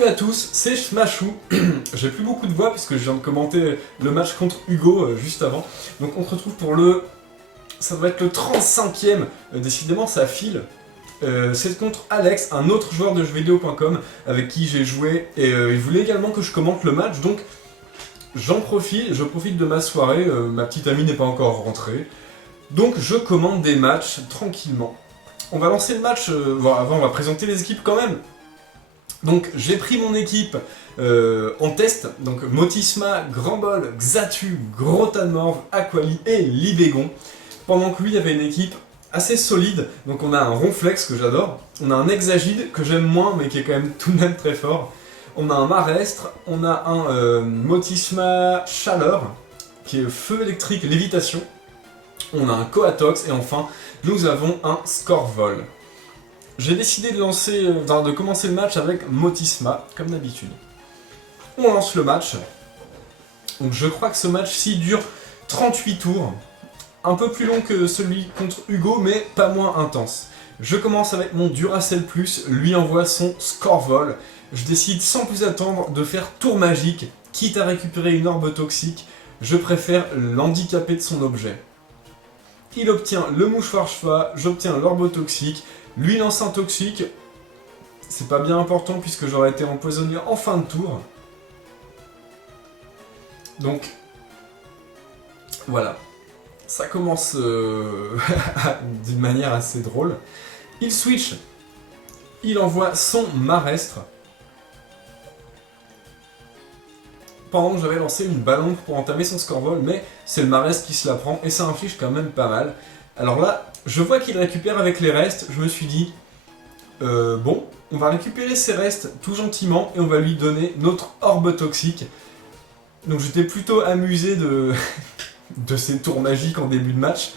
Salut à tous, c'est Smashou. J'ai plus beaucoup de voix puisque je viens de commenter le match contre Hugo juste avant. Donc on se retrouve pour le... ça doit être le 35e, décidément ça file. C'est contre Alex, un autre joueur de jeuxvideo.com avec qui j'ai joué et il voulait également que je commente le match, donc je profite de ma soirée, ma petite amie n'est pas encore rentrée, donc je commande des matchs tranquillement. On va lancer le match, avant on va présenter les équipes quand même. Donc j'ai pris mon équipe en test, donc Motisma, Grandbol, Xatu, Grotanmorve, Aquali et Libégon. Pendant que lui avait une équipe assez solide, donc on a un Ronflex que j'adore, on a un Exagide que j'aime moins mais qui est quand même tout de même très fort, on a un Marestre, on a un Motisma Chaleur qui est feu électrique lévitation, on a un Coatox et enfin nous avons un Scorvol. J'ai décidé de commencer le match avec Motisma, comme d'habitude. On lance le match. Donc je crois que ce match-ci dure 38 tours. Un peu plus long que celui contre Hugo, mais pas moins intense. Je commence avec mon Duracell+, lui envoie son Scorvol. Je décide sans plus attendre de faire tour magique, quitte à récupérer une orbe toxique. Je préfère l'handicaper de son objet. Il obtient le mouchoir cheval, j'obtiens l'orbe toxique. Lui lance un toxique, c'est pas bien important puisque j'aurais été empoisonné en fin de tour. Donc, voilà. Ça commence d'une manière assez drôle. Il switch, il envoie son Marestre. Pendant que j'avais lancé une ballon pour entamer son Scorvol, mais c'est le Marestre qui se la prend et ça inflige quand même pas mal. Alors là, je vois qu'il récupère avec les restes, je me suis dit, bon, on va récupérer ces restes tout gentiment et on va lui donner notre orbe toxique. Donc j'étais plutôt amusé de, de ces tours magiques en début de match,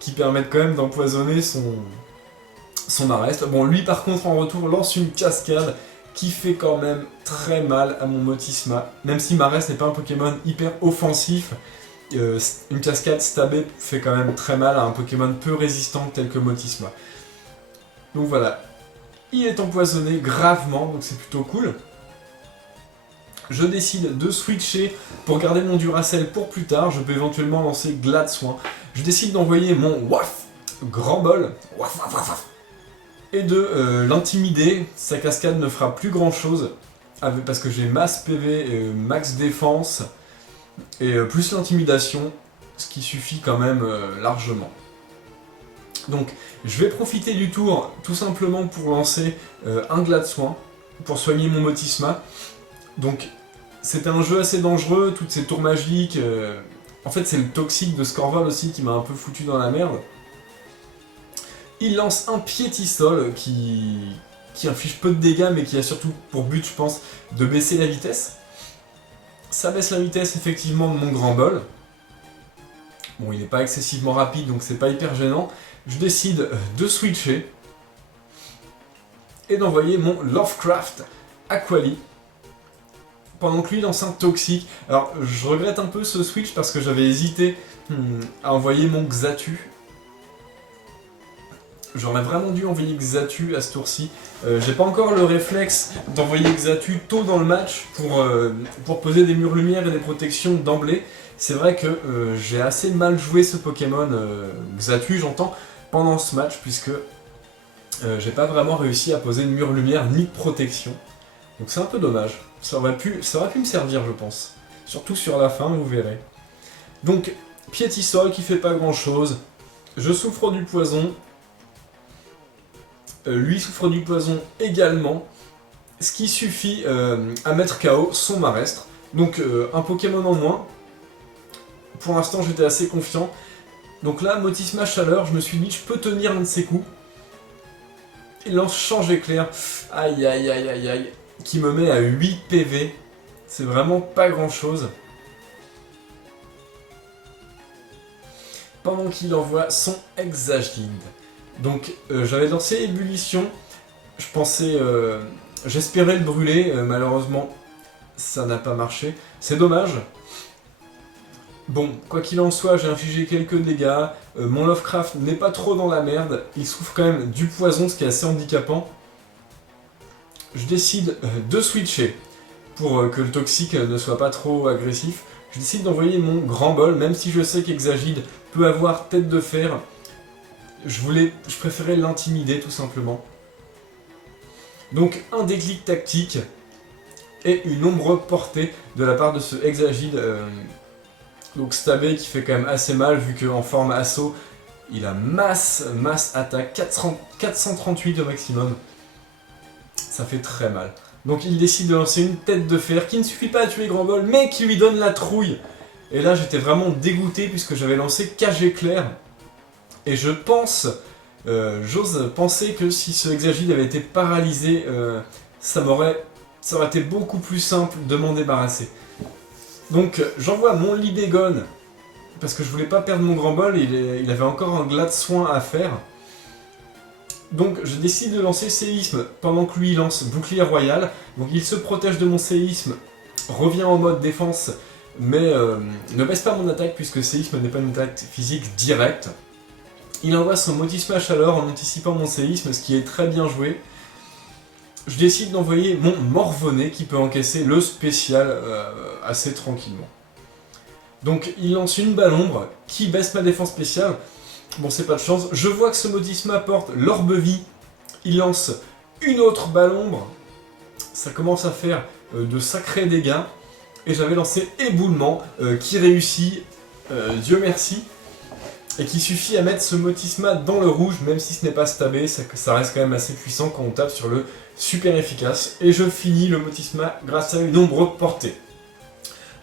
qui permettent quand même d'empoisonner son Marestre. Bon, lui par contre en retour lance une cascade qui fait quand même très mal à mon Motisma, même si Marestre n'est pas un Pokémon hyper offensif. Une cascade stabée fait quand même très mal à un Pokémon peu résistant tel que Motisma. Donc voilà, il est empoisonné gravement, donc c'est plutôt cool. Je décide de switcher pour garder mon Duracell pour plus tard, je peux éventuellement lancer Glad Soin. Je décide d'envoyer mon Waf, Grandbol, Waf, waf, waf, waf, et de l'intimider. Sa cascade ne fera plus grand chose, parce que j'ai masse PV, max défense, et plus l'intimidation, ce qui suffit quand même largement. Donc je vais profiter du tour tout simplement pour lancer un Glad Soin, pour soigner mon Motisma. Donc c'était un jeu assez dangereux, toutes ces tours magiques, en fait c'est le toxique de Scorvol aussi qui m'a un peu foutu dans la merde. Il lance un Piétisol qui inflige peu de dégâts mais qui a surtout pour but je pense de baisser la vitesse. Ça baisse la vitesse effectivement de mon Grandbol. Bon, il n'est pas excessivement rapide, donc c'est pas hyper gênant. Je décide de switcher et d'envoyer mon Lovecraft Aquali. Pendant que lui lance un toxique. Alors, je regrette un peu ce switch parce que j'avais hésité à envoyer mon Xatu. J'aurais vraiment dû envoyer Xatu à ce tour-ci. J'ai pas encore le réflexe d'envoyer Xatu tôt dans le match pour poser des murs lumière et des protections d'emblée. C'est vrai que j'ai assez mal joué ce Pokémon, Xatu j'entends, pendant ce match, puisque j'ai pas vraiment réussi à poser de mur lumière ni de protection. Donc c'est un peu dommage. Ça aurait pu me servir je pense. Surtout sur la fin, vous verrez. Donc, Piétisol qui fait pas grand chose. Je souffre du poison. Lui souffre du poison également, ce qui suffit à mettre KO son Marestre. Donc un Pokémon en moins. Pour l'instant j'étais assez confiant. Donc là, Motisma Chaleur, je me suis dit je peux tenir un de ses coups. Il lance Change Éclair, aïe aïe aïe aïe aïe, qui me met à 8 PV. C'est vraiment pas grand chose. Pendant qu'il envoie son Exagide. Donc j'avais lancé Ébullition, je pensais, j'espérais le brûler, malheureusement ça n'a pas marché, c'est dommage. Bon, quoi qu'il en soit, j'ai infligé quelques dégâts, mon Lovecraft n'est pas trop dans la merde, il souffre quand même du poison, ce qui est assez handicapant. je décide de switcher pour que le toxique ne soit pas trop agressif. Je décide d'envoyer mon grand bol, même si je sais qu'Exagide peut avoir tête de fer. Je préférais l'intimider tout simplement. Donc un déclic tactique et une ombre portée de la part de ce Exagide. Donc stabé qui fait quand même assez mal vu qu'en forme assaut, il a masse attaque, 438 au maximum. Ça fait très mal. Donc il décide de lancer une tête de fer qui ne suffit pas à tuer Grand Bol, mais qui lui donne la trouille. Et là j'étais vraiment dégoûté puisque j'avais lancé cage éclair. Et je pense, j'ose penser que si ce Exagide avait été paralysé, ça aurait été beaucoup plus simple de m'en débarrasser. Donc j'envoie mon Libégone, parce que je voulais pas perdre mon Grand Bol, il avait encore un glas de soin à faire. Donc je décide de lancer séisme pendant que lui lance bouclier royal. Donc il se protège de mon séisme, revient en mode défense, mais ne baisse pas mon attaque puisque séisme n'est pas une attaque physique directe. Il envoie son motisme à chaleur en anticipant mon séisme, ce qui est très bien joué. Je décide d'envoyer mon Morvonnet qui peut encaisser le spécial assez tranquillement. Donc il lance une balle ombre qui baisse ma défense spéciale. Bon, c'est pas de chance. Je vois que ce Motisme apporte l'orbe-vie. Il lance une autre balle ombre. Ça commence à faire de sacrés dégâts. Et j'avais lancé éboulement qui réussit, Dieu merci. Et qui suffit à mettre ce Motisma dans le rouge, même si ce n'est pas stabé. Ça reste quand même assez puissant quand on tape sur le super efficace. Et je finis le Motisma grâce à une ombre portée.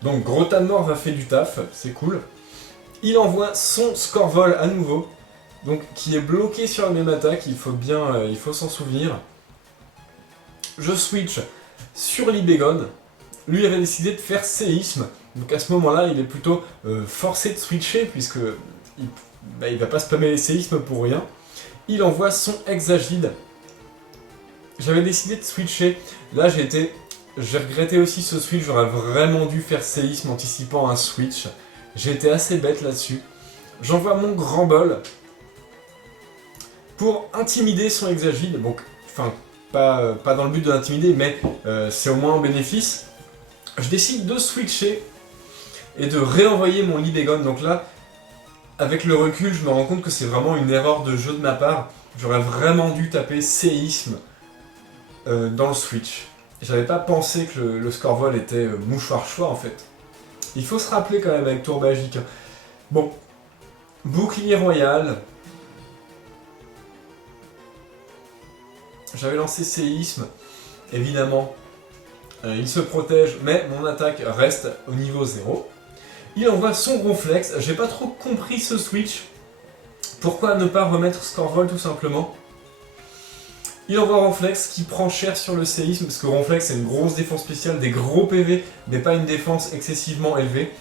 Donc Grotan Mort va faire du taf, c'est cool. Il envoie son Scorvol à nouveau, donc qui est bloqué sur la même attaque, il faut s'en souvenir. Je switch sur Libégone. Lui avait décidé de faire séisme, donc à ce moment-là il est plutôt forcé de switcher puisque il va pas spammer les séismes pour rien. Il envoie son Exagide. J'avais décidé de switcher, là j'ai regretté aussi ce switch, j'aurais vraiment dû faire séisme anticipant un switch. J'ai été assez bête là-dessus. J'envoie mon Grand Bol pour intimider son Exagide. Donc, enfin, pas dans le but de l'intimider, mais c'est au moins un bénéfice. Je décide de switcher et de réenvoyer mon Libégone. Donc là, avec le recul, je me rends compte que c'est vraiment une erreur de jeu de ma part. J'aurais vraiment dû taper séisme dans le switch. J'avais pas pensé que le Scorvol était mouchoir choix en fait. Il faut se rappeler quand même avec Tour Magique. Bon, bouclier royal. J'avais lancé séisme, évidemment. Il se protège, mais mon attaque reste au niveau 0. Il envoie son Ronflex. J'ai pas trop compris ce switch. Pourquoi ne pas remettre Scorvol tout simplement? Il envoie Ronflex qui prend cher sur le séisme, parce que Ronflex c'est une grosse défense spéciale, des gros PV, mais pas une défense excessivement élevée.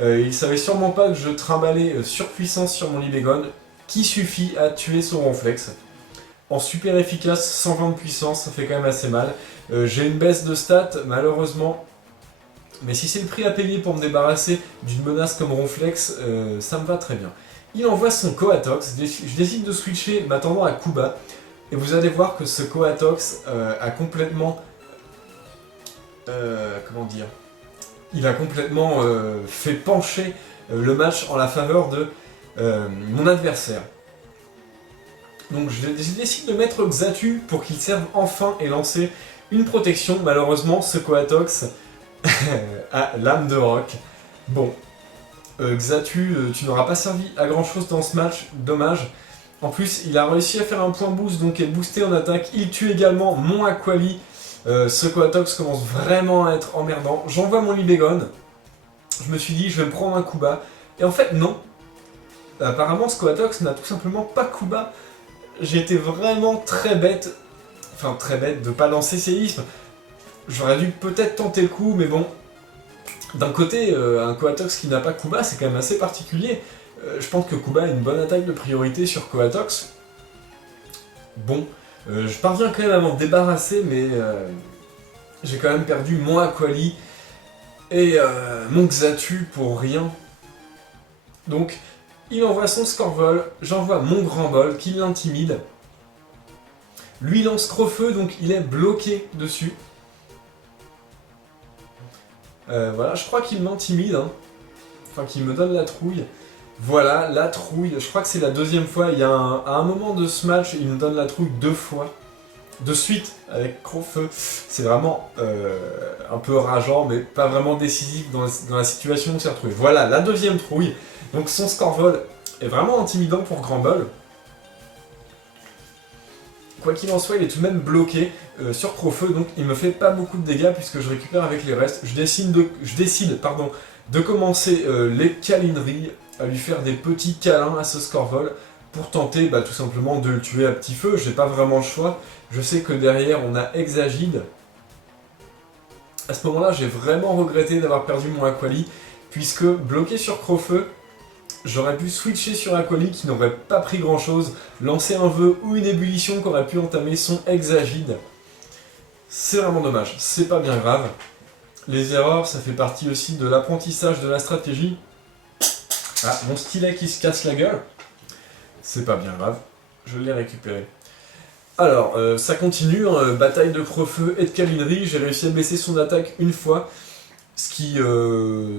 Il savait sûrement pas que je trimballais surpuissance sur mon Libégone, qui suffit à tuer son Ronflex. En super efficace, 120 de puissance, ça fait quand même assez mal. J'ai une baisse de stats, malheureusement. Mais si c'est le prix à payer pour me débarrasser d'une menace comme Ronflex, ça me va très bien. Il envoie son Coatox, je décide de switcher m'attendant à Kuba. Et vous allez voir que ce Coatox a complètement... comment dire? Il a complètement fait pencher le match en la faveur de mon adversaire. Donc je décide de mettre Xatu pour qu'il serve enfin et lancer une protection. Malheureusement, ce Coatox a l'âme de roc. Bon, Xatu, tu n'auras pas servi à grand chose dans ce match, dommage. En plus, il a réussi à faire un point boost, donc est boosté en attaque. Il tue également mon Aquali. Ce Coatox commence vraiment à être emmerdant. J'envoie mon Libégone. Je me suis dit, je vais me prendre un coup bas. Et en fait, non. Apparemment, ce Coatox n'a tout simplement pas coup bas. J'ai été vraiment très bête. Enfin, très bête de ne pas lancer séisme. J'aurais dû peut-être tenter le coup, mais bon. D'un côté, un Coatox qui n'a pas coup bas, c'est quand même assez particulier. Je pense que Kuba a une bonne attaque de priorité sur Coatox. Bon, je parviens quand même à m'en débarrasser, mais j'ai quand même perdu mon Aquali et mon Xatu pour rien. Donc, il envoie son Scorvol, j'envoie mon Grand Bol qui l'intimide. Lui lance Crofeu, donc il est bloqué dessus. Voilà, je crois qu'il m'intimide, hein. Enfin qu'il me donne la trouille. Voilà, la trouille, je crois que c'est la deuxième fois. À un moment de ce match, il me donne la trouille 2 fois. De suite, avec Crofeu. C'est vraiment un peu rageant, mais pas vraiment décisif dans la situation où il s'est retrouvé. Voilà, la deuxième trouille. Donc son Scorvol est vraiment intimidant pour Grand Ball. Quoi qu'il en soit, il est tout de même bloqué sur Crofeu, donc il me fait pas beaucoup de dégâts puisque je récupère avec les restes. Je décide de commencer les câlineries, à lui faire des petits câlins à ce Scorvol pour tenter tout simplement de le tuer à petit feu. J'ai pas vraiment le choix. Je sais que derrière on a Exagide. À ce moment-là, j'ai vraiment regretté d'avoir perdu mon Aquali puisque bloqué sur Crofeu, j'aurais pu switcher sur Aquali qui n'aurait pas pris grand chose, lancer un vœu ou une ébullition qui aurait pu entamer son Exagide. C'est vraiment dommage, c'est pas bien grave. Les erreurs, ça fait partie aussi de l'apprentissage de la stratégie. Ah, mon stylet qui se casse la gueule. C'est pas bien grave, je l'ai récupéré. Alors, ça continue, hein, bataille de Crofeu et de câlinerie, j'ai réussi à baisser son attaque une fois, ce qui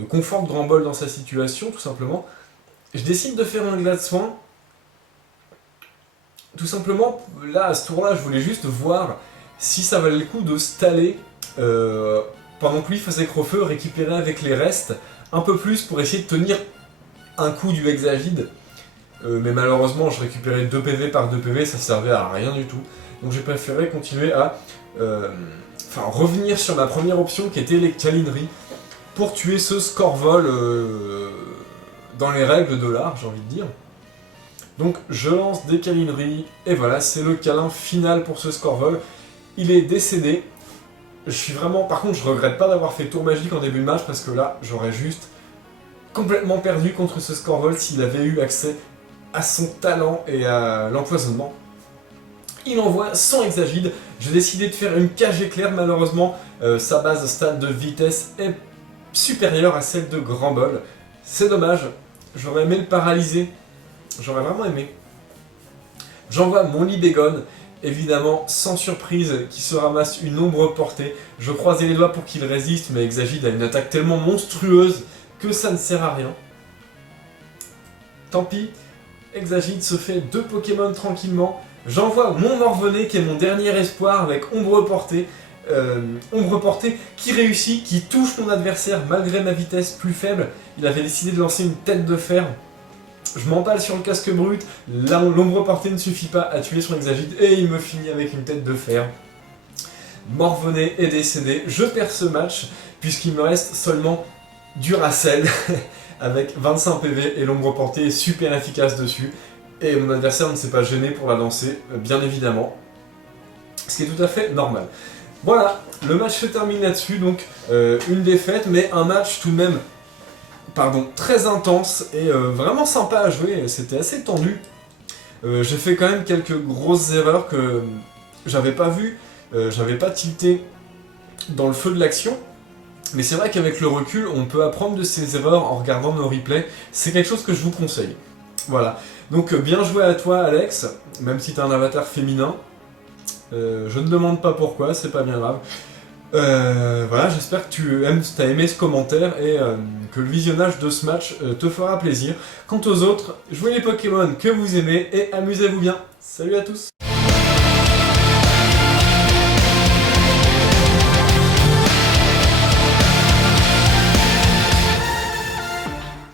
conforte Grand Ball dans sa situation, tout simplement. Je décide de faire un Glace-Soin. Tout simplement, là, à ce tour-là, je voulais juste voir si ça valait le coup de staller pendant que lui faisait Crofeu, récupérer avec les restes un peu plus pour essayer de tenir un coup du Exagide. Mais malheureusement, je récupérais 2 PV par 2 PV, ça servait à rien du tout. Donc j'ai préféré continuer à revenir sur ma première option qui était les câlineries pour tuer ce Scorvol dans les règles de l'art, j'ai envie de dire. Donc je lance des câlineries, et voilà, c'est le câlin final pour ce Scorvol. Il est décédé. Je suis vraiment... Par contre, je regrette pas d'avoir fait tour magique en début de match, parce que là, j'aurais juste complètement perdu contre ce Scorvol s'il avait eu accès à son talent et à l'empoisonnement. Il envoie son Exagide. J'ai décidé de faire une cage éclair, malheureusement. Sa base stade de vitesse est supérieure à celle de Grand Ball. C'est dommage, j'aurais aimé le paralyser, j'aurais vraiment aimé. J'envoie mon Libégone, évidemment sans surprise, qui se ramasse une ombre portée. Je croisais les doigts pour qu'il résiste, mais Exagide a une attaque tellement monstrueuse que ça ne sert à rien. Tant pis, Exagide se fait 2 Pokémon tranquillement. J'envoie mon Morvenet qui est mon dernier espoir avec ombre portée. Ombre portée qui réussit, qui touche mon adversaire malgré ma vitesse plus faible. Il avait décidé de lancer une tête de fer. Je m'empale sur le casque brut, l'ombre portée ne suffit pas à tuer son Exagide et il me finit avec une tête de fer. Morvenet est décédé, je perds ce match puisqu'il me reste seulement Duracell avec 25 PV et l'ombre portée est super efficace dessus. Et mon adversaire ne s'est pas gêné pour la lancer, bien évidemment. Ce qui est tout à fait normal. Voilà, le match se termine là-dessus, donc une défaite, mais un match tout de même très intense et vraiment sympa à jouer, c'était assez tendu. J'ai fait quand même quelques grosses erreurs que j'avais pas vues, j'avais pas tilté dans le feu de l'action, mais c'est vrai qu'avec le recul, on peut apprendre de ces erreurs en regardant nos replays, c'est quelque chose que je vous conseille. Voilà, donc bien joué à toi Alex, même si t'as un avatar féminin. Je ne demande pas pourquoi, c'est pas bien grave. Voilà, j'espère que tu as aimé ce commentaire et que le visionnage de ce match te fera plaisir. Quant aux autres, jouez les Pokémon que vous aimez et amusez-vous bien. Salut à tous!